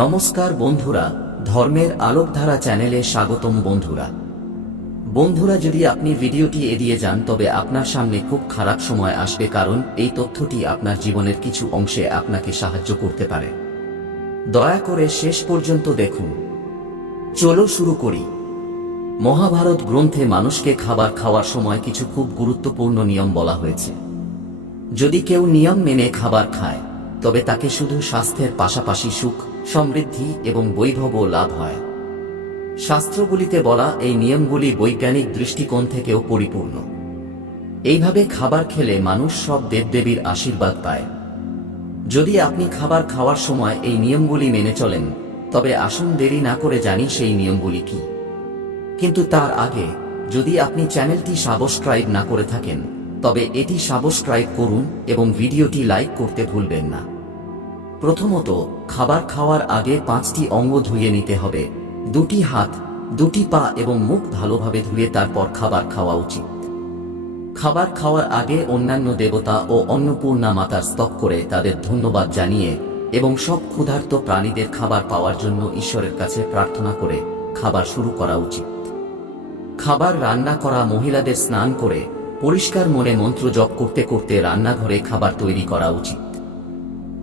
নমস্কার বন্ধুরা, ধর্মের আলোকধারা চ্যানেলে স্বাগতম বন্ধুরা যদি আপনি ভিডিওটি এড়িয়ে যান তবে আপনার সামনে খুব খারাপ সময় আসবে, কারণ এই তথ্যটি আপনার জীবনের কিছু অংশে আপনাকে সাহায্য করতে পারে। দয়া করে শেষ পর্যন্ত দেখুন। চলো শুরু করি। মহাভারত গ্রন্থে মানুষকে খাবার খাওয়ার সময় কিছু খুব গুরুত্বপূর্ণ নিয়ম বলা হয়েছে। যদি কেউ নিয়ম মেনে খাবার খায় তবে তাকে শুধু স্বাস্থ্যের পাশাপাশি সুখ, সমৃদ্ধি এবং বৈভবও লাভ হয়। শাস্ত্রগুলিতে বলা এই নিয়মগুলি বৈজ্ঞানিক দৃষ্টিকোণ থেকেও পরিপূর্ণ। এইভাবে খাবার খেলে মানুষ সব দেবদেবীর আশীর্বাদ পায়। যদি আপনি খাবার খাওয়ার সময় এই নিয়মগুলি মেনে চলেন তবে আসুন দেরি না করে জানি সেই নিয়মগুলি কি। কিন্তু তার আগে যদি আপনি চ্যানেলটি সাবস্ক্রাইব না করে থাকেন তবে এটি সাবস্ক্রাইব করুন এবং ভিডিওটি লাইক করতে ভুলবেন না। প্রথমত, খাবার খাওয়ার আগে 5টি অঙ্গ ধুয়ে নিতে হবে। 2টি হাত, 2টি পা এবং মুখ ভালোভাবে ধুয়ে তারপর খাবার খাওয়া উচিত। খাবার খাওয়ার আগে অন্যান্য দেবতা ও অন্নপূর্ণা মাতার স্তব করে তাদের ধন্যবাদ জানিয়ে এবং সব ক্ষুধার্ত প্রাণীদের খাবার পাওয়ার জন্য ঈশ্বরের কাছে প্রার্থনা করে খাবার শুরু করা উচিত। খাবার রান্না করা মহিলাদের স্নান করে পরিষ্কার মনে মন্ত্র জপ করতে করতে রান্নাঘরে খাবার তৈরি করা উচিত।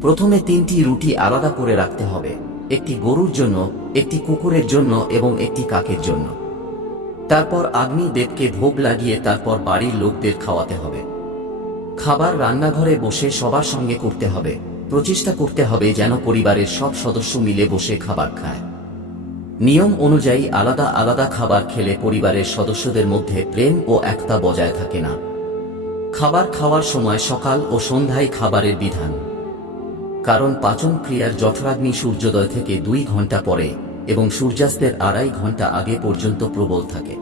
প্রথমে 3টি রুটি আলাদা করে রাখতে হবে, একটি গরুর জন্য, একটি কুকুরের জন্য এবং একটি কাকের জন্য। তারপর আগ্নি দেবকে ভোগ লাগিয়ে তারপর বাড়ির লোকদের খাওয়াতে হবে। খাবার রান্নাঘরে বসে সবার সঙ্গে করতে হবে। প্রচেষ্টা করতে হবে যেন পরিবারের সব সদস্য মিলে বসে খাবার খায়। নিয়ম অনুযায়ী আলাদা আলাদা খাবার খেলে পরিবারের সদস্যদের মধ্যে প্রেম ও একতা বজায় থাকে না। খাবার খাওয়ার সময় সকাল ও সন্ধ্যায় খাবারের বিধান, কারণ পাচন ক্রিয়ার জঠরাগ্নি সূর্যোদয় থেকে 2 ঘন্টা পরে এবং সূর্যাস্তের 2.5 ঘন্টা আগে পর্যন্ত প্রবল থাকে।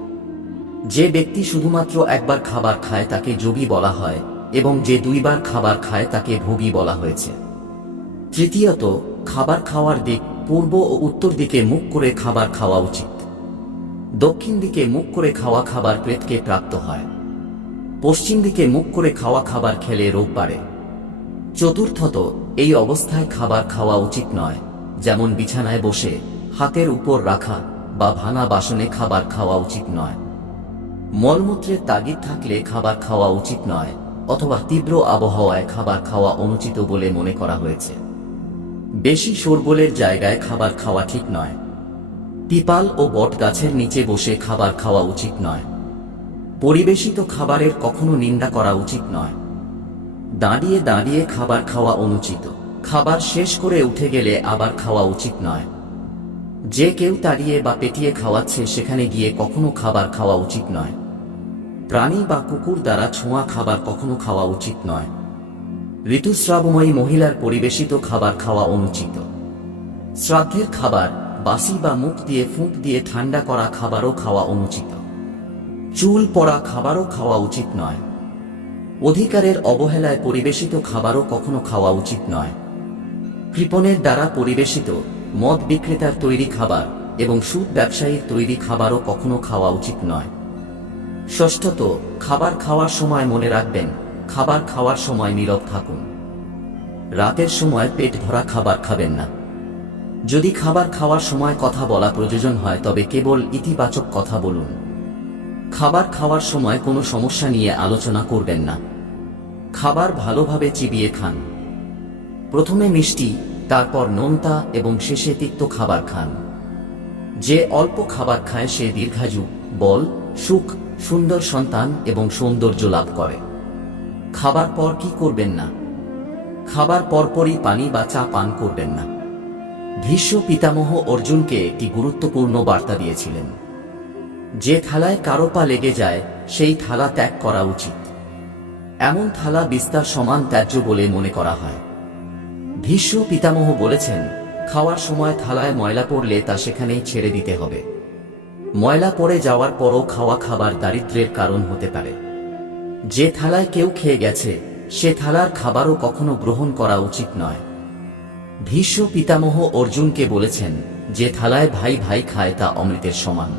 যে ব্যক্তি শুধুমাত্র একবার খাবার খায় তাকে যোগী বলা হয় এবং যে 2 বার খাবার খায় তাকে ভোগী বলা হয়েছে। তৃতীয়ত, খাবার খাওয়ার দিক পূর্ব ও উত্তর দিকে মুখ করে খাবার খাওয়া উচিত। দক্ষিণ দিকে মুখ করে খাওয়া খাবার পেটকে প্রাপ্ত হয়। পশ্চিম দিকে মুখ করে খাওয়া খাবার খেলে রোগ বাড়ে। চতুর্থত, এই অবস্থায় খাবার খাওয়া উচিত নয়, যেমন বিছানায় বসে, হাতের উপর রাখা বা ভাঙা বাসনে খাবার খাওয়া উচিত নয়। মলমূত্রের তাগিদ থাকলে খাবার খাওয়া উচিত নয়, অথবা তীব্র আবহাওয়ায় খাবার খাওয়া অনুচিত বলে মনে করা হয়েছে। বেশি শোরগোলের জায়গায় খাবার খাওয়া ঠিক নয়। পিপাল ও বট গাছের নিচে বসে খাবার খাওয়া উচিত নয়। পরিবেশিত খাবারের কখনো নিন্দা করা উচিত নয়। দাঁড়িয়ে দাঁড়িয়ে খাবার খাওয়া অনুচিত। খাবার শেষ করে উঠে গেলে আবার খাওয়া উচিত নয়। যে কেউ তাড়িয়ে বা পেটিয়ে খাওয়াচ্ছে সেখানে গিয়ে কখনো খাবার খাওয়া উচিত নয়। প্রাণী বা কুকুর দ্বারা ছোঁয়া খাবার কখনো খাওয়া উচিত নয়। ঋতুস্রাবময়ী মহিলার পরিবেশিত খাবার খাওয়া অনুচিত। শ্রাদ্ধের খাবার, বাসি বা মুখ দিয়ে ফুঁক দিয়ে ঠান্ডা করা খাবারও খাওয়া অনুচিত। চুল পড়া খাবারও খাওয়া উচিত নয়। অধিকারের অবহেলায় পরিবেশিত খাবারও কখনো খাওয়া উচিত নয়। কৃপণের দ্বারা পরিবেশিত, মদ বিক্রেতার তৈরি খাবার এবং সুদ ব্যবসায়ীর তৈরি খাবারও কখনো খাওয়া উচিত নয়। ষষ্ঠত, খাবার খাওয়ার সময় মনে রাখবেন, খাবার খাওয়ার সময় নীরব থাকুন। রাতের সময় পেট ভরা খাবার খাবেন না। যদি খাবার খাওয়ার সময় কথা বলা প্রয়োজন হয় তবে কেবল ইতিবাচক কথা বলুন। খাবার খাওয়ার সময় কোনো সমস্যা নিয়ে আলোচনা করবেন না। খাবার ভালোভাবে চিবিয়ে খান। প্রথমে মিষ্টি, তারপর নোনতা এবং শেষে তিক্ত খাবার খান। যে অল্প খাবার খায় সে দীর্ঘায়ু, বল, সুখ, সুন্দর সন্তান এবং সৌন্দর্য লাভ করে। খাবার পর কি করবেন না? খাবার পরপরই পানি বা চা পান করবেন না। ভীষ্ম পিতামহ অর্জুনকে একটি গুরুত্বপূর্ণ বার্তা দিয়েছিলেন। যে থালায় কারো পা লেগে যায় সেই থালা ত্যাগ করা উচিত। এমন থালা বিস্তার সমান ত্যায্য বলে মনে করা হয়। ভীষ্ম পিতামহ বলেছেন, খাওয়ার সময় থালায় ময়লা পড়লে তা সেখানেই ছেড়ে দিতে হবে। ময়লা পড়ে যাওয়ার পরও খাওয়া খাবার দারিদ্র্যের কারণ হতে পারে। যে থালায় কেউ খেয়ে গেছে সে থালার খাবারও কখনো গ্রহণ করা উচিত নয়। ভীষ্ম পিতামহ অর্জুনকে বলেছেন, যে থালায় ভাই ভাই খায় তা অমৃতের সমান।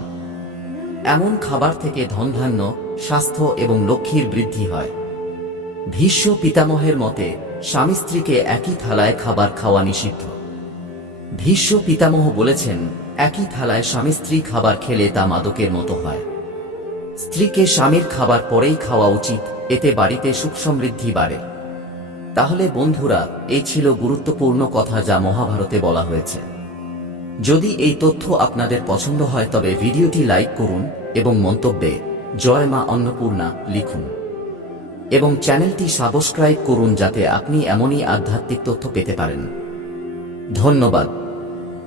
এমন খাবার থেকে ধনধান্য, স্বাস্থ্য এবং লক্ষ্মীর বৃদ্ধি হয়। ভীষ্ম পিতামহের মতে স্বামী স্ত্রীকে একই থালায় খাবার খাওয়া নিষিদ্ধ। ভীষ্ম পিতামহ বলেছেন, একই থালায় স্বামী স্ত্রী খাবার খেলে তা মাদকের মতো হয়। স্ত্রীকে স্বামীর খাবার পরেই খাওয়া উচিত, এতে বাড়িতে সুখ সমৃদ্ধি বাড়ে। তাহলে বন্ধুরা, এই ছিল গুরুত্বপূর্ণ কথা যা মহাভারতে বলা হয়েছে। যদি এই তথ্য আপনাদের পছন্দ হয় তবে ভিডিওটি লাইক করুন এবং মন্তব্যে জয় মা অন্নপূর্ণা লিখুন এবং চ্যানেলটি সাবস্ক্রাইব করুন যাতে আপনি এমনই আধ্যাত্মিক তথ্য পেতে পারেন। ধন্যবাদ।